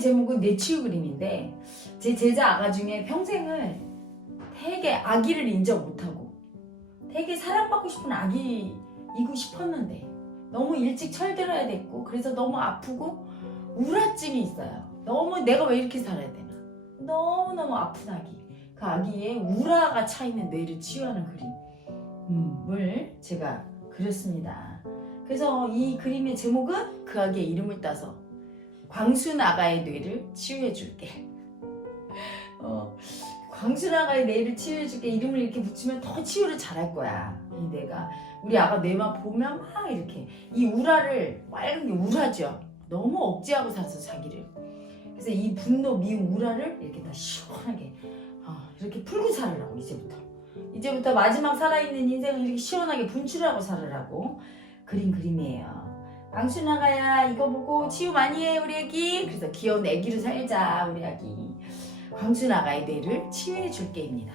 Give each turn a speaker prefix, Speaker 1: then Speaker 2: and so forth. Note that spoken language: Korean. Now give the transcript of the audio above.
Speaker 1: 제목은 내치유 그림인데 제 제자 아가 중에 평생을 되게 아기를 인정 못하고 되게 사랑받고 싶은 아기이고 싶었는데 너무 일찍 철들어야 됐고 그래서 너무 아프고 우울증이 있어요. 너무 내가 왜 이렇게 살아야 되나 너무너무 아픈 아기 그 아기의 우라가 차 있는 뇌를 치유하는 그림을 제가 그렸습니다. 그래서 이 그림의 제목은 그 아기의 이름을 따서 광순 아가의 뇌를 치유해 줄게. 어, 광순 아가의 뇌를 치유해 줄게 이름을 이렇게 붙이면 더 치유를 잘할 거야. 이 뇌가 우리 아가 뇌만 보면 막 이렇게 이 우라를 빨간 게 우라죠. 너무 억제하고 살았어 자기를. 그래서 이 분노, 미움, 우라를 이렇게 다 시원하게 아, 이렇게 풀고 살으라고 이제부터. 이제부터 마지막 살아있는 인생을 이렇게 시원하게 분출하고 살으라고 그린 그림이에요. 광순아가야 이거 보고 치유 많이 해 우리 애기. 그래서 귀여운 애기로 살자 우리 아기. 광순아가의 뇌를 치유해 줄 게입니다.